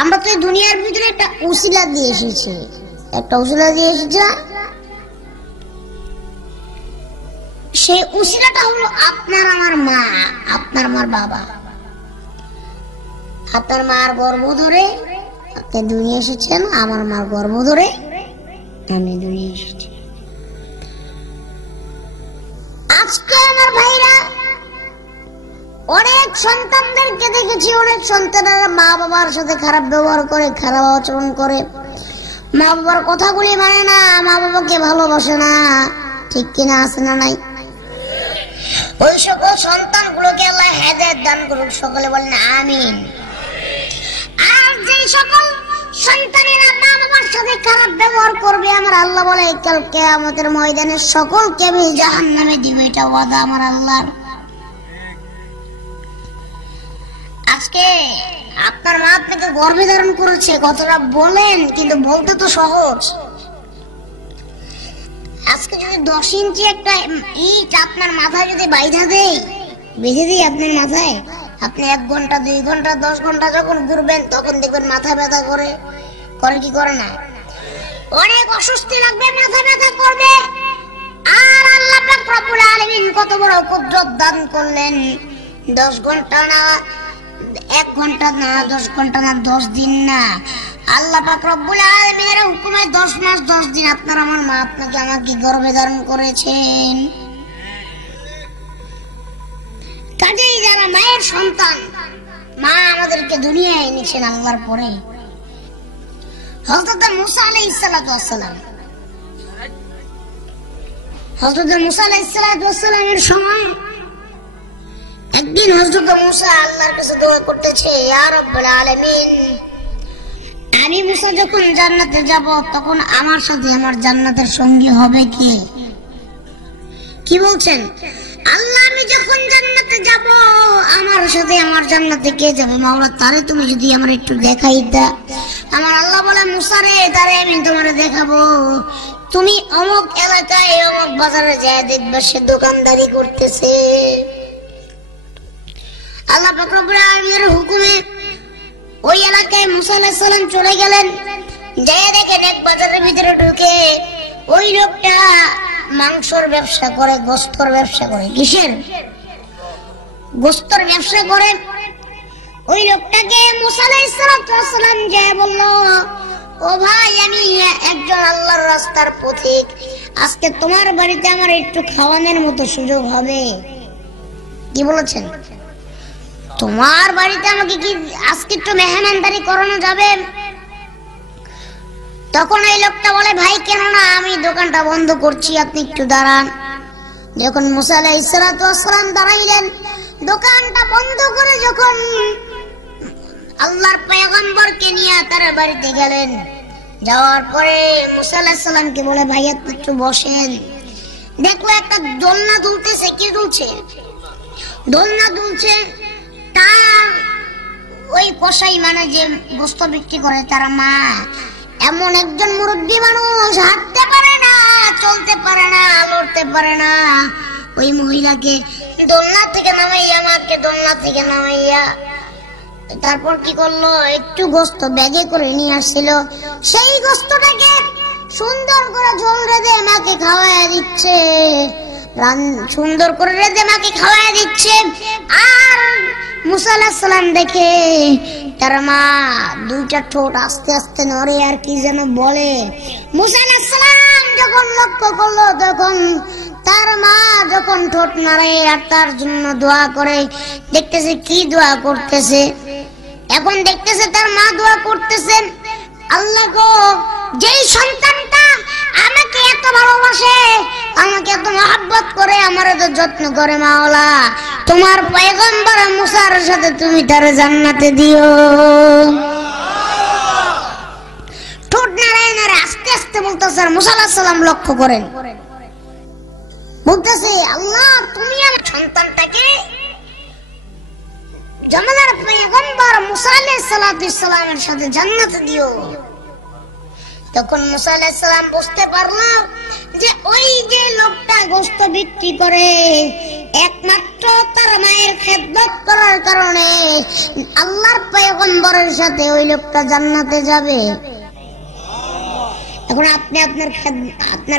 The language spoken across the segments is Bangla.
আমরা তো এই দুনিয়ার ভিতরে একটা উসিলা দিয়ে এসেছি, একটা উসিলা দিয়ে এসেছি। সেই উসিলাটা হলো আপনার আমার মা, আপনার আমার বাবা। আপনার মার গর্ভ ধরে আপনি দুনিয়া এসেছেন, আমার মার গর্ভ ধরে আমি দুনিয়া এসেছি। আজকে আমার ভাইরা অনেক সন্তানদেরকে দেখেছি, অনেক সন্তানেরা মা বাবার সাথে খারাপ ব্যবহার করে, খারাপ আচরণ করে, মা বাবার কথাগুলি মানে না, মা বাবাকে ভালোবাসে না। ঠিক কিনা, আছে না নাই? ওই সকল সন্তানগুলোকে আল্লাহ হেদায়েত দান করুক, সকলে বলেন আমিন। আর যে সকল সন্তানেরা মা বাবার সাথে খারাপ ব্যবহার করবে, আমার আল্লাহ বলে কাল কিয়ামতের ময়দানে সকলকে আমি জাহান্নামে দিব, এটা ওয়াদা আমার আল্লাহর। আজকে আপনার মা আপনাকে গর্ভে ধারণ করেছে, কতটা বলেন, কিন্তু বলতে তো সহজ। আজকে যদি 10 ইঞ্চি একটা ইট আপনার মাথায় যদি বেঁধে দিই আপনার মাথায়, আপনি 1 ঘন্টা 2 ঘন্টা 10 ঘন্টা যখন ঘুরবেন তখন দেখবেন মাথা ব্যথা করে কি করে না, অনেক অস্বস্তি লাগবে, মাথা ব্যথা করবে। আর আল্লাহ পাক রব্বুল আলামিন কত বড় কুদরত দান করলেন, 10 ঘন্টা না, 1 ঘন্টা না, 10 ঘন্টা না, 10 দিন না, আল্লাহ পাক রব্বুল আলামিনের হুকুমে 10 মাস 10 দিন আপনার আমার মা আপনাকে আমাকে গর্ভে ধারণ করেছেন। কাজেই যারা মায়ের সন্তান, মা আমাদেরকে দুনিয়ায় এনেছেন আল্লাহর পরে। হযরত মুসা আলাইহিস সালাতু ওয়াস সালাম, হযরত মুসা আলাইহিস সালাতু ওয়াস সালামের সময় একদিন হযরত মুসা আল্লাহর কাছে দোয়া করতেছে, ইয়া রাব্বুল আলামিন, আমি মুসা যখন জান্নাতে যাব তখন আমার সাথে আমার জান্নাতের সঙ্গী হবে কে? কি বলছেন? আল্লাহ, আমি যখন জান্নাতে যাব আমার সাথে আমার জান্নাতে কে যাবে? মাওলা, তারে তুমি যদি আমার একটু দেখাই দা। আমার আল্লাহ বলে, মুসা রে, তারে আমি তোমারে দেখাবো। তুমি অমুক এলাকায় অমুক বাজারে যায় দেখবে সে দোকানদারি করতেছে। আল্লাহ পাক রব্বুল আলামিনের হুকুমে ওই এলাকায় মুসা আলাইহিস সালাম চলে গেলেন। যায় দেখেন এক বাজারের ভিতরে ঢুকে ওই লোকটা মাংসর ব্যবসা করে, গোশতের ব্যবসা করে। কিসের? গোশতের ব্যবসা করে। ওই লোকটাকে মুসা আলাইহিস সালাম যায় বলল, ও ভাই, আমি একজন আল্লাহর রাস্তার পথিক, আজকে তোমার বাড়িতে আমার একটু খাওয়ানোর মতো সুযোগ হবে? কি বলেছেন? তোমার বাড়িতে আমাকে কি আজকে একটু মেহমানদারি করানো যাবে? তখন এই লোকটা বলে, ভাই কেন না, আমি দোকানটা বন্ধ করছি, আপনি একটু দাঁড়ান। যখন মুসা আলাইহিস সালাম দাঁড়াইলেন, দোকানটা বন্ধ করে যখন আল্লাহর পয়গম্বরকে নিয়ে তার বাড়িতে গেলেন, যাওয়ার পরে মুসা আলাইহিস সালামকে বলে, ভাই আপনি একটু বসেন। দেখলো একটা দোলনা দুলতেছে। কি দুলছে? দোলনা দুলছে। তার ওই কসাই মানে যে গোশত বিক্রি করে তার মা এমন একজন মুরব্বী মানুষ, হাঁটতে পারে না, চলতে পারে না, লড়তে পারে না। ওই মহিলাকে দোলনা থেকে নামাইয়া, মাকে দোলনা থেকে নামাইয়া তারপর কি করলো, একটু গোশত ব্যাগে করে নিয়ে আসছিল। সেই গোশতটাকে সুন্দর করে ঝোল রেঁধে মাকে খাওয়াইয়া দিচ্ছে, সুন্দর করে রেঁধে মাকে খাওয়াইয়া দিচ্ছে। আর মুসা আলাইহিস সালাম দেখে তার মা দুইটা ঠোঁট আস্তে আস্তে নড়ে আর কি যেন বলে। মুসা আলাইহিস সালাম যখন লক্ষ্য করলো, তখন তার মা যখন ঠোঁট নাড়ে আর তার জন্য দোয়া করে, দেখতেছে কি দোয়া করতেছে। এখন দেখতেছে তার মা দোয়া করতেছেন, আল্লাহ গো, যেই সন্তানটা আমাকে এত ভালোবাসে, আমাকে এত মহব্বত করে, আমার এত যত্ন করে, মাওলা তোমার পয়গম্বর মুসার সাথে তুমি তারে জান্নাতে দিও। ঠোঁট নাড়ায় নাড়ে আস্তে আস্তে বলতেছে, আর মুসা আলাইহিস সালাম লক্ষ্য করেন, বলতেছে, আল্লাহ তুমি আমার সন্তানটাকে জামানার পয়গম্বর মুসা আলাইহিস সালামের সাথে জান্নাতে দিও। তখন মুসা আলাইহিস সালাম বুঝতে পারলো যে ওই যে লোকটা গোশত বিক্রি করে একমাত্র তার মায়ের খেদমত করার কারণে আল্লাহর পয়গম্বরের সাথে ওই লোকটা জান্নাতে যাবে। এখন আপনি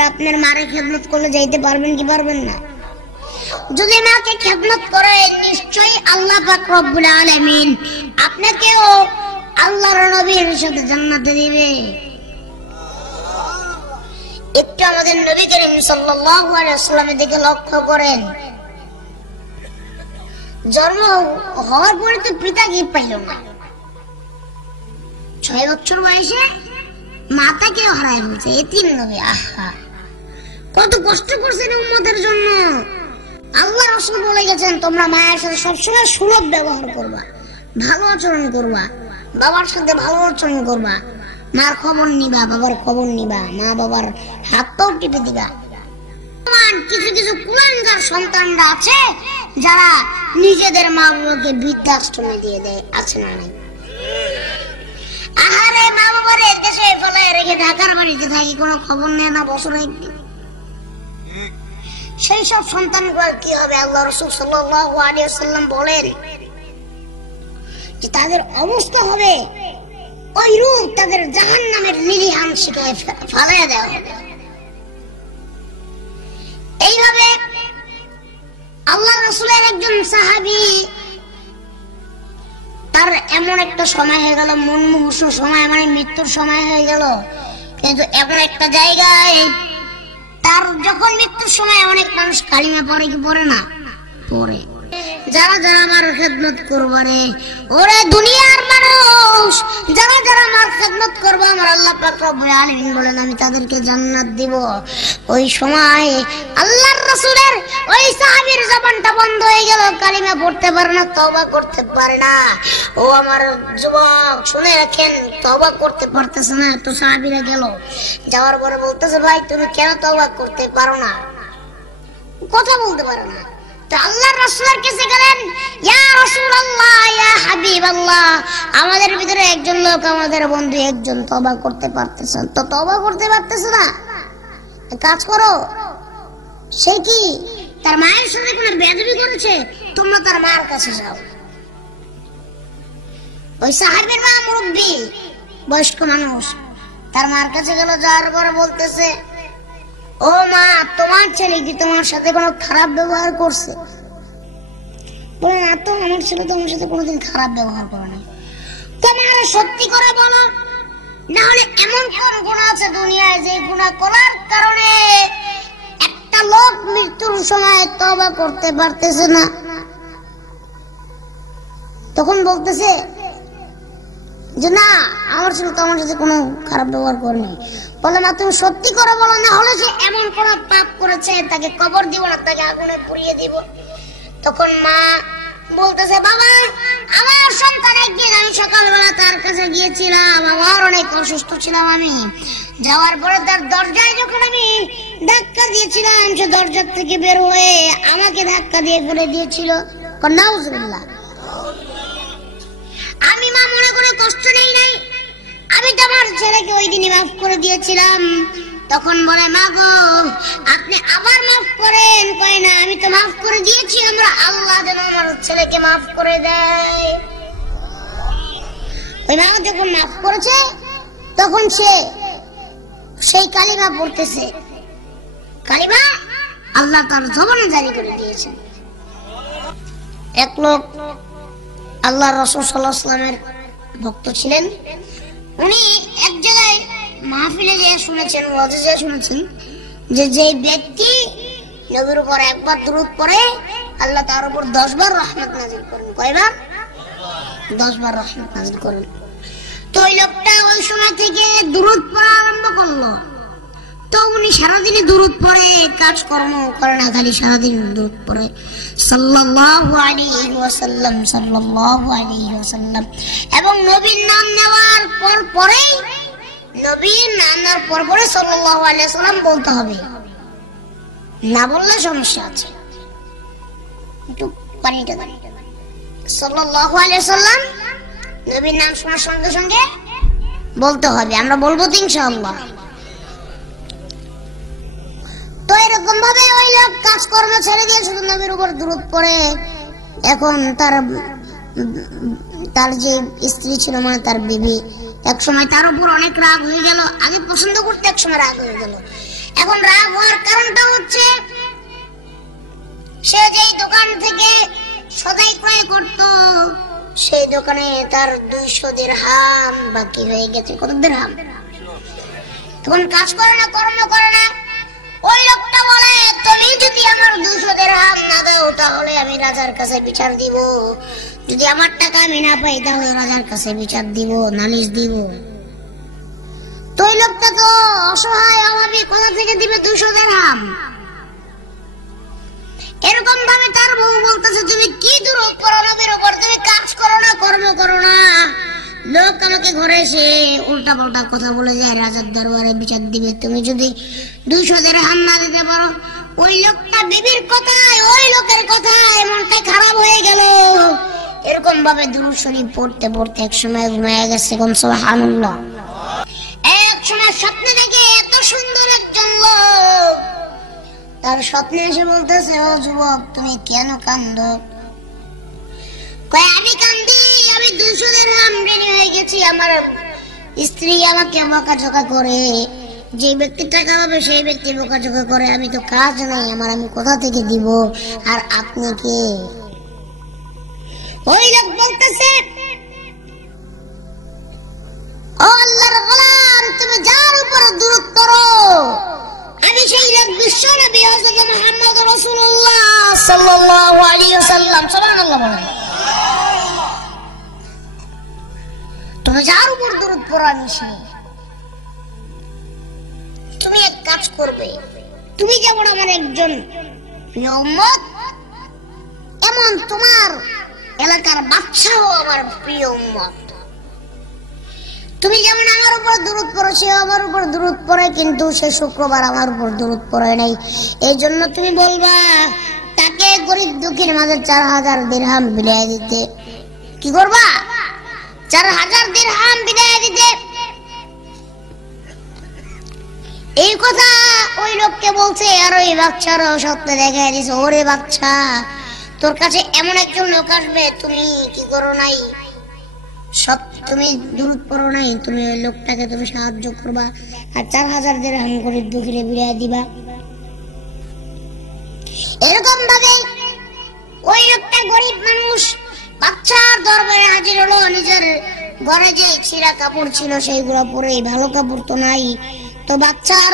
আপনার মায়ের খেদমত করলে যাইতে পারবেন কি পারবেন না? যদি মাকে খেদমত করে নিশ্চয়ই আল্লাহ পাক রব্বুল আলামিন আপনাকেও আল্লাহর নবীর সাথে জান্নাতে দিবে। একটু আমাদের নবী করিম সাল্লাল্লাহু আলাইহি ওয়াসাল্লামের দিকে লক্ষ্য করেন। জন্ম হওয়ার পরে তো পিতা কি পাইল না, 6 বছর বয়সে মাতাকে হারায় ফেলছে, এতিম নবী। আহা, কত কষ্ট করছেন উম্মতের জন্য। আল্লাহ রাসূল বলে গেছেন তোমরা মায়ের সাথে সবসময় সুলভ ব্যবহার করবা, ভালো আচরণ করবা, বাবার সাথে ভালো আচরণ করবা, মার খবর নিবা, বাবার খবর নিবা, মা বাবার হাত পাও টিপে দিবা। কিছু কিছু কুলাঙ্গার সন্তানরা আছে যারা নিজেদের মা বাবাকে বৃদ্ধাশ্রমে দিয়ে দেয়, আছে না নাই? আহারে, মা বাবার দেশে ফেলায় রেখে ঢাকার বাড়িতে থাকি, কোনো খবর নেয় না বছরে একদিন। সেই সব সন্তানগুলোর কি হবে? আল্লাহ রাসূল সাল্লাল্লাহু আলাইহি ওয়াসাল্লাম বলেন যে তাদের অবস্থা হবে ওই রূপ, তাদের জাহান্নামের লিলিহান শিখায় ফালাইয়া দেওয়া হবে। এইভাবে আল্লাহ রাসূলের একজন সাহাবী, তার এমন একটা সময় হয়ে গেল, মুমূর্ষু সময়, মানে মৃত্যুর সময় হয়ে গেল, কিন্তু এমন একটা জায়গায় তার যখন মৃত্যুর সময় অনেক মানুষ কালিমা পড়ে কি পড়ে না? পড়ে। যারা যারা আমার খেদমত করবে রে, ওরে দুনিয়ার মানুষ, যারা যারা আমার খেদমত করবে, আমার আল্লাহ পাক রব্বুল আলামিন বলেন আমি তাদেরকে জান্নাত দিব। ওই সময় আল্লাহর রাসূলের ওই সাহাবীর জবানটা বন্ধ হয়ে গেল, কালিমা পড়তে পারে না, তওবা করতে পারে না। ও আমার যুবক, শুনে রাখেন, তওবা করতে পারতেছে না। তো সাহাবীরা গেল, যাওয়ার পরে বলতেছে ভাই তুমি কেন তওবা করতে পারো না, কথা বলতে পারো না? তো আল্লাহর রাসূলের কাছে গেলেন, ইয়া রাসূলুল্লাহ, ইয়া হাবিবাল্লাহ, আমাদের ভিতরে একজন লোক, আমাদের বন্ধু একজন তওবা করতে পারতেছে না, তো তওবা করতে পারতেছে না, কাজ করো। সে কি তার মায়ের সাথে কোনো বেয়াদবি করেছে? তোমরা তার মার কাছে যাও। ওই সাহাবীর মা মুরব্বি, বয়স্ক মানুষ, তার মার কাছে গেল, যাওয়ার পরে বলতেছে ও মা, তোমার ছেলে কি তোমার সাথে কোনো খারাপ ব্যবহার করছে? বলে না তো, আমার ছেলে তোমার সাথে কোনোদিন খারাপ ব্যবহার করে না। তোমার সত্যি করে বলো, না হলে এমন কোন গুনাহ আছে দুনিয়ায় যে গুনাহ করার কারণে একটা লোক মৃত্যুর সময় তওবা করতে পারতেছে না? তখন বলতেছে যে না, আমার ছেলে তো আমার সাথে কোনো খারাপ ব্যবহার করেনি। বলে না, তুমি সত্যি করে বলো, না হলে যে এমন কোন পাপ করেছে তাকে কবর দিব না, তাকে আগুনে পুড়িয়ে দিব। তখন মা বলতেছে বাবা, আমার সন্তান একদিন আমি সকালবেলা তার কাছে গিয়েছিলাম, আমার অনেক অসুস্থ ছিলাম, আমি যাওয়ার পরে তার দরজায় যখন আমি ধাক্কা দিয়েছিলাম, সে দরজা থেকে বের হয়ে আমাকে ধাক্কা দিয়ে ফেলে দিয়েছিল। নাউজুবিল্লাহ। আমি মা মনে করে কষ্ট নেই নাই, আমি তো আমার ছেলেকে ওই দিনই মাফ করে দিয়েছিলাম। তখন বলে মা গো, আপনি আবার মাফ করেন? কয় না, আমি তো মাফ করে দিয়েছি, আমরা আল্লাহ যেন আমার ছেলেকে মাফ করে দেয়। ওই মা যখন মাফ করেছে তখন সে সেই কালিমা পড়তেছে, কালিমা আল্লাহ তার জবানে জারি করে দিয়েছেন। এক লোক আল্লাহ রাসূল সাল্লাল্লাহু আলাইহি ওয়াসাল্লামের ভক্ত ছিলেন। উনি এক জায়গায় মাহফিলে গিয়ে শুনেছেন, ওয়াজে গিয়ে শুনেছেন যে যে ব্যক্তি নবীর উপর একবার দুরূদ পড়ে আল্লাহ তার উপর 10 বার রহমত নাযিল করেন। কয়বার? 10 বার রহমত নাযিল করেন। তো ওই লোকটা ওই সময় থেকে দুরূদ পড়া আরম্ভ করলো। তো উনি সারাদিনে দুরূদ পড়ে, কাজকর্ম করে না, খালি সারাদিন দুরূদ পড়ে সাল্লাল্লাহু আলাইহি ওয়াসাল্লাম, সাল্লাল্লাহু আলাইহি ওয়াসাল্লাম। এবং নবীর নাম নেওয়ার পর পরেই, নবীর নাম নেওয়ার পর পরে সাল্লাল্লাহু আলাইহি ওয়াসাল্লাম বলতে হবে, না বললে সমস্যা আছে। একটু পানিটা দাও। সাল্লাল্লাহু আলাইহি ওয়াসাল্লাম নবীর নাম শোনার সঙ্গে সঙ্গে বলতে হবে। আমরা বলবো তো ইনশাআল্লাহ। তো এরকম ভাবে ওই লোক কাজকর্ম ছেড়ে দিয়ে শুধু নবীর উপর দুরূদ পড়ে। এখন তার যে স্ত্রী ছিল, মানে তার বিবি, এক সময় তার উপর অনেক রাগ হয়ে গেল। আগে পছন্দ করতে, এক সময় রাগ হয়ে গেল। এখন রাগ হওয়ার কারণটা হচ্ছে সে যেই দোকান থেকে সদাই ক্রয় করত, সেই দোকানে তার 200 দিরহাম বাকি হয়ে গেছে। কত দিরহাম? এখন কাজ করে না, কর্ম করে না। ওই লোকটা বলে, তুমি যদি আমার 200 দিরহাম না দাও তাহলে আমি রাজার কাছে বিচার দিব, যদি আমার টাকা আমি না পাই তাহলে রাজার কাছে বিচার দিব, নালিশ দিব। তো ওই লোকটা তো অসহায়, অভাবী, কোথা থেকে দিবে 200 দিরহাম? এরকম ভাবে তার বউ বলতেছে, তুমি কি দুরূদ পড়ো নবীর উপর, তুমি কাজ করো না, কর্ম করো না। লোক আমাকে ঘরে এসে উল্টা পাল্টা কথা বলে যায়, রাজার দরবারে বিচার দিবে, তুমি যদি 200 দিরহাম না দিতে পারো। ওই লোকটা বিবির কথায়, ওই লোকের কথায় মনটা খারাপ হয়ে গেল। এরকম ভাবে দুরূদ শরীফ পড়তে পড়তে এক সময় ঘুমিয়ে গেছে। কোন সুবহানাল্লাহ। এক সময় স্বপ্নে দেখে এত সুন্দর একজন লোক, তার স্বপ্নে এসে বলতেছে, ও যুবক তুমি কেন কান্দো? আমি কান্দি, আমি 200 দিরহাম ঋণী হয়ে গেছি। আমার স্ত্রী আমাকে বকাঝকা করে, যে ব্যক্তি টাকা পাবে সেই ব্যক্তি বকাঝকা করে। আমি তো কাজ নাই আমার, আমি কোথা থেকে দিব? আর আপনি কে? ওই লোক বলতেছে, ও আল্লাহর গোলাম, তুমি যার উপর দুরূদ পড়ো, আমি সেই লোক বিশ্ব নবী হযরত মুহাম্মদ রাসূলুল্লাহ সাল্লাল্লাহু আলাইহি ওয়াসাল্লাম। সুবহানাল্লাহ বলেন। তুমি যার উপর দুরূদ পড়ো আমি সেই। তুমি এক কাজ করবে, তুমি যেমন আমার একজন প্রিয় উম্মত, এমন তোমার এলাকার বাদশাহ আমার প্রিয় উম্মত। তুমি যেমন আমার উপর দুরূদ পড়ো, সে আমার উপর দুরূদ পড়ে, কিন্তু সে শুক্রবার আমার উপর দুরূদ পড়ে নাই। এই জন্য তুমি বলবা তাকে গরিব দুঃখীর মাঝে 4000 দিরহাম বিলিয়ে দিতে। কি করবা? 4000 দিরহাম বিলিয়ে দিতে। এই কথা ওই লোককে বলছে, আর ওই বাচ্চারও স্বপ্নে দেখায় দিছে, ওরে বাচ্চা, তোর কাছে এমন একজন লোক আসবে, তুমি কি করো নাই, সব তুমি দুরূদ পড়ো নাই, তুমি ওই লোকটাকে তুমি সাহায্য করবা আর 4000 দিরহাম গরিব দুঃখীরে বিলিয়ে দিবা। এরকম ভাবে ওই লোকটা গরিব মানুষ বাচ্চার দরবারে হাজির হলো। নিজের ঘরে যে ছিঁড়া কাপড় ছিল সেইগুলো পরে, ভালো কাপড় তো নাই। তো বাচ্চার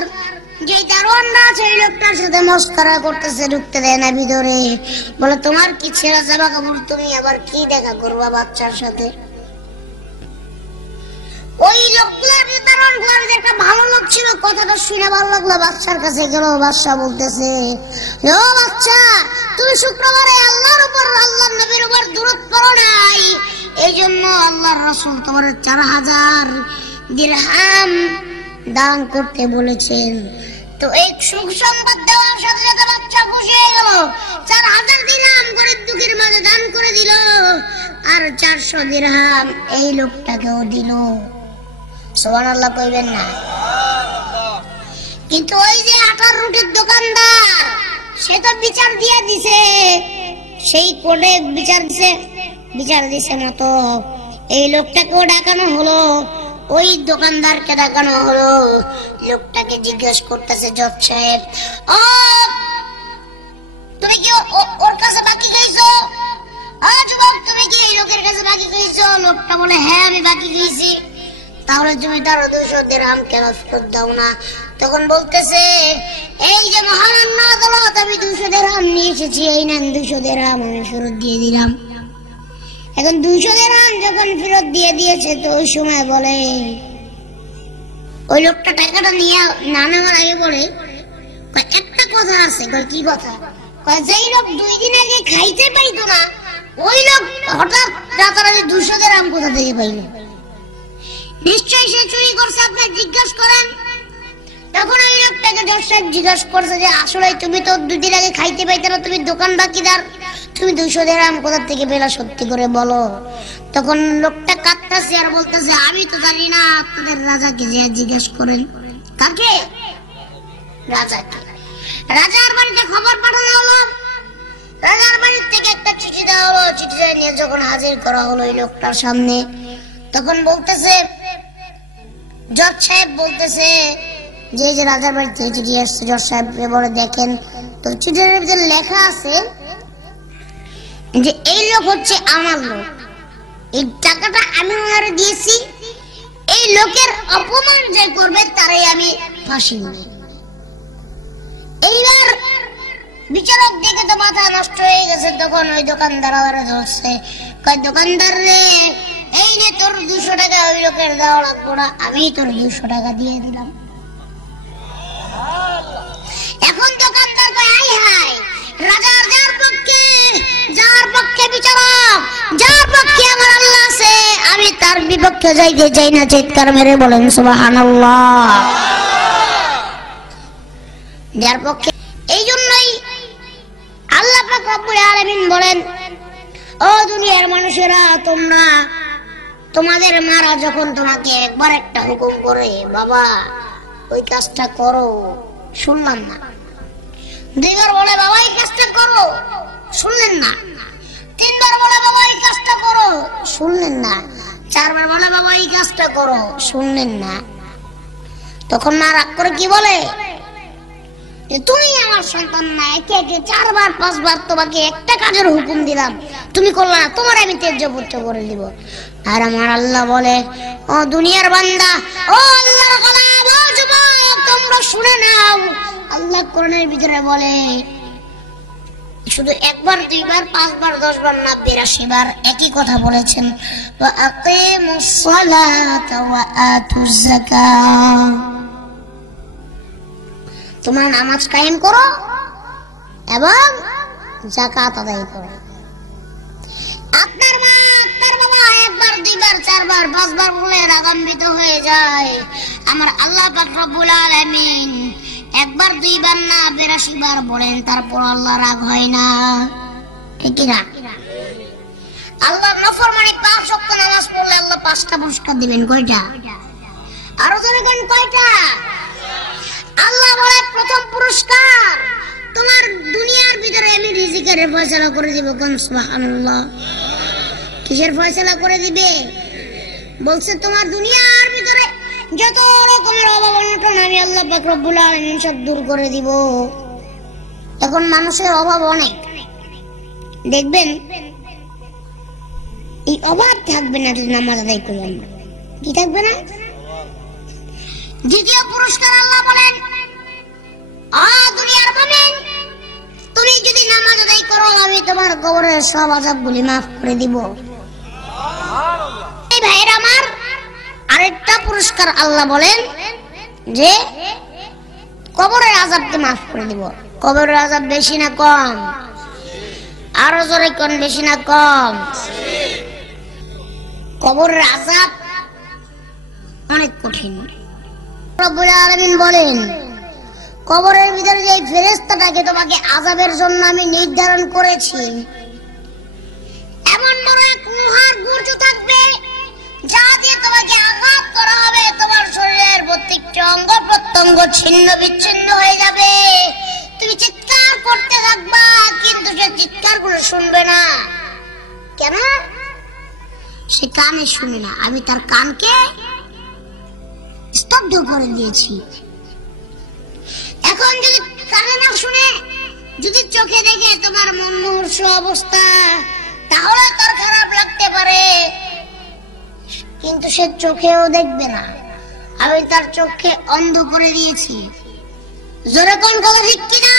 যে দারোয়ানরা আছে ওই লোকটার সাথে মস্করা করতেছে, ঢুকতে দেয় না ভিতরে। বলে, তোমার কি ছেঁড়া জামা কাপড়, তুমি আবার কি দেখা করবা বাচ্চার সাথে? ওই লোকগুলার দারোয়ানগুলার একটা ভালো লোক ছিল, কথাটা শুনে ভালো লাগলো। বাচ্চার কাছে গেল, বাদশা বলতেছে, ও বাচ্চা, তুমি শুক্রবারে আল্লাহর উপর, আল্লাহর নবীর উপর দুরূদ পড়ো নাই, এই জন্য আল্লাহর রাসূল তোমার 4000 দিরহাম দান করতে বলেছেন। তো এই সুসংবাদ দেওয়ার সাথে সাথে বাচ্চা খুশি হয়ে গেল, 4000 দিরহাম গরিব দুঃখীর মাঝে দান করে দিল, আর 400 দিরহাম এই লোকটাকেও দিল। সুবহানাল্লাহ কইবেন না? কিন্তু ওই যে আটার রুটির দোকানদার, সে তো বিচার দিয়ে দিছে, সেই কোর্টে বিচার দিছে মতো এই লোকটাকেও ডাকানো হলো, ওই দোকানদারকে ডাকানো হলো। লোকটাকে জিজ্ঞেস করতেছে, জজ সাহেব, ও তুমি কি ওর কাছে বাকি খাইছো? যুবক, তুমি কি এই লোকের কাছে বাকি খাইছো? লোকটা বলে, হ্যাঁ আমি বাকি খাইছি। তাহলে তুমি তার 200 দিরহাম কেন ফেরত দাও না? তখন বলতেছে, এই যে মহামান্য আদালত, আমি 200 দিরহাম নিয়ে এসেছি, এই নেন 200 দিরহাম, আমি ফেরত দিয়ে দিলাম। এখন 200 দিরহাম যখন ফেরত দিয়ে দিয়েছে, তো ওই সময় বলে, ওই লোকটা টাকাটা নিয়ে না নেওয়ার আগে বলে, একটা কথা আছে। কি কথা? যেই লোক 2 দিন আগে খাইতে পাইতো না, ওই লোক হঠাৎ রাতারাতি 200 দিরহাম কোথা থেকে পাইল? নিশ্চয়ই সে চুরি করছে, আপনার জিজ্ঞাসা করেন। তখন ওই লোকটাকে জজ সাহেব জিজ্ঞাসা করছে যে, আসলে তুমি তো 2 দিন আগে খাইতে পাইতে না, তুমি দোকান বাকিদার, তুমি 200 দিরহাম কোথা থেকে পেলা, সত্যি করে বলো। তখন লোকটা কাঁদতেছে আর বলতেছে, আমি তো জানি না, আপনাদের রাজাকে যে জিজ্ঞেস করেন। কাকে? রাজাকে। রাজার বাড়িতে খবর পাঠানো হলো, রাজার বাড়ি থেকে একটা চিঠি দেওয়া হলো। চিঠিটা নিয়ে যখন হাজির করা হলো এই লোকটার সামনে, তখন বলতেছে, জজ সাহেব বলতেছে যে রাজার বাড়ি থেকে চিঠি আসছে। জজ সাহেব বলে দেখেন তো চিঠির ভিতরে লেখা আছে যে এই লোক হচ্ছে আমার লোক, এই টাকাটা আমি ওনারে দিয়েছি, এই লোকের অপমান যে করবে তারাই আমি ফাঁসি দিব। এইবার বিচারক দেখে তো মাথা নষ্ট হয়ে গেছে। তখন ওই দোকানদার ধরছে, কয় দোকানদার রে, এই নে তোর 200 টাকা ওই লোকের দেওয়া লাগবো না, আমি তোর 200 টাকা দিয়ে দিলাম। এখন দোকানদার কয় হাই হাই, রাজার যার পক্ষে বিচারক, যার পক্ষে আমার আল্লাহ আছে, আমি তার বিপক্ষে যাইতে চাই না। চিৎকার মেরে বলেন সুবহানাল্লাহ। যার পক্ষে, এই জন্যই আল্লাহ পাক রব্বুল আলামিন বলেন, ও দুনিয়ার মানুষেরা, তোমরা তোমাদের মারা যখন তোমাকে একবার একটা হুকুম করে বাবা ওই কাজটা করো, শুনলাম না, দুইবার বলে বাবা এই কাজটা করো, শুনলেন না, তিনবার বলে বাবা এই কাজটা করো, শুনলেন না, চারবার বলে বাবা এই কাজটা করো, শুনলেন না, তখন মা রাগ করে কি বলে, তুমি আমার সন্তান না, একে একে 4 বার 5 বার তোমাকে একটা কাজের হুকুম দিলাম, তুমি করলা না, তোমার আমি তেজ্যপুত্র করে দিব। আর আমার আল্লাহ বলে, ও দুনিয়ার বান্দা, ও আল্লাহর গোলাম, ও যুবক, তোমরা শুনে নাও, আল্লাহ কোরআনের ভিতরে বলে শুধু 1 বার 2 বার 5 বার 10 বার না, 82 বার একই কথা বলেছেন, ওয়া আকিমুস সালাতা ওয়া আতুজ যাকাত, তোমরা নামাজ কায়েম করো এবং যাকাত আদায় করো। আপনার মা আপনার বাবা 1 বার 2 বার 4 বার 5 বার বলে রাগান্বিত হয়ে যায়, আমার আল্লাহ পাক রব্বুল আলামিন 1 বার 2 বার না 82 বার বলেন, তারপর আল্লাহ রাগ হয় না, ঠিক না? আল্লাহ নাফরমানি 5 ওয়াক্ত নামাজ পড়লে আল্লাহ 5টা পুরস্কার দিবেন। কয়টা? আরো জোরে কোন কয়টা? আল্লাহ বলে প্রথম পুরস্কার, তোমার দুনিয়ার ভিতরে আমি রিজিকের ফয়সালা করে দিব। কোন সুবহানাল্লাহ। কিসের ফয়সালা করে দিবে? বলছে তোমার দুনিয়ার ভিতরে যত রকমের অভাব অনটন আমি আল্লাহ পাক রব্বুল আলামিন সব দূর করে দিব। এখন মানুষের অভাব অনেক, দেখবেন এই অভাব থাকবে না যদি নামাজ আদায় করি আমরা। কি থাকবে না? দ্বিতীয় পুরস্কার আল্লাহ বলেন, দুনিয়ার মুমিন, তুমি যদি নামাজ আদায় করো আমি তোমার কবরের সব আযাবগুলি মাফ করে দিব। এই ভাইরা আমার, আরেকটা পুরস্কার আল্লাহ বলেন যে কবরের আযাবকে মাফ করে দিব। কবরের আযাব বেশি না কম? আরো জোরে কোন, বেশি না কম? কবরের আযাব অনেক কঠিন। রব্বুল আলামিন বলেন, কবরের ভিতরে যে ফেরেশতাটাকে তোমাকে আযাবের জন্য আমি নির্ধারণ করেছি, এমন বড় এক মহার গর্জ থাকবে যা দিয়ে তোমাকে আঘাত করা হবে, তোমার শরীরের প্রত্যেকটা অঙ্গ প্রত্যঙ্গ ছিন্ন বিচ্ছিন্ন হয়ে যাবে, তুমি চিৎকার করতে থাকবা, কিন্তু সে চিৎকার গুলো শুনবে না। কেন? সে কানে শুনে না, আমি তার কানকে স্তব্ধ করে দিয়েছি। এখন যদি কানে না শুনে, যদি চোখে দেখে তোমার মুমূর্ষু অবস্থা, তাহলে তার খারাপ লাগতে পারে, কিন্তু সে চোখেও দেখবে না, আমি তার চোখকে অন্ধ করে দিয়েছি। জোরে কোন কথা ঠিক কিনা?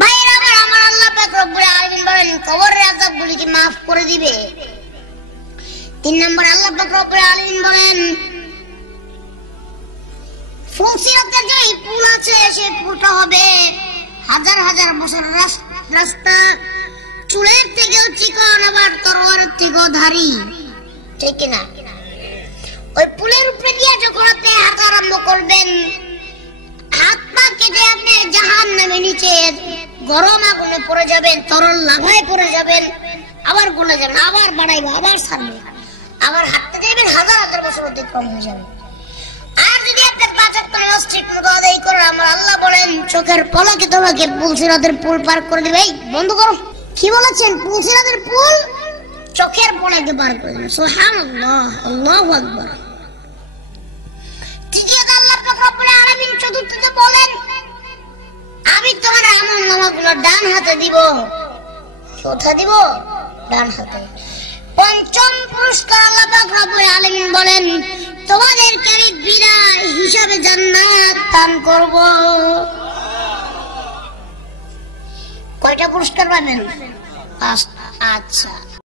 ভাইরা আমার আল্লাহ পাক রব্বুল আলামিন বলেন কবরের আযাবগুলিকে মাফ করে দিবে। 3 নম্বর আল্লাহ পাক রব্বুল আলামিন বলেন ফুলসিরাতের যে পুল আছে সেই পুলটা হবে হাজার হাজার বছর রাস্তা, চুলের থেকেও চিকন, আবার তরোয়ারের থেকেও ধারী, ঠিক না? ওই পুলের উপরে দিয়ে যখন আপনি হাঁটা আরম্ভ করবেন, হাত পা কেটে আপনি জাহান্নামের নিচে গরম আগুনে পড়ে যাবেন, তরল লাভায় পড়ে যাবেন, আবার গলে যাবেন, আবার বাড়াইবো, আবার ছাড়বে, আবার হাঁটতে যাবেন, হাজার হাজার বছর অতিক্রম হয়ে যাবে। আর যদি আপনি 5 ওয়াক্ত নামাজ ঠিক মতো আদায় করো, আমার আল্লাহ বলেন চোখের পলকে তোমাকে পুলসিরাতের পুল পার করে দিবে। বন্ধ করো। কি বলেছেন? পুলসিরাতের পুল চোখের পলকে পার করে দিবে। সুবহানাল্লাহ, আল্লাহু আকবার। তৃতীয়ত আল্লাহ পাক রব্বুল আলামিন চতুর্থতে বলেন আমি তোমার আমলনামাগুলো ডান হাতে দিব। কোথায় দিব? ডান হাতে। পঞ্চম পুরস্কার আল্লাহ পাক রব্বুল আলামিন বলেন তোমাদেরকে আমি বিনা হিসাবে জান্নাত দান করব। কয়টা পুরস্কার পাবেন? 5টা। আচ্ছা,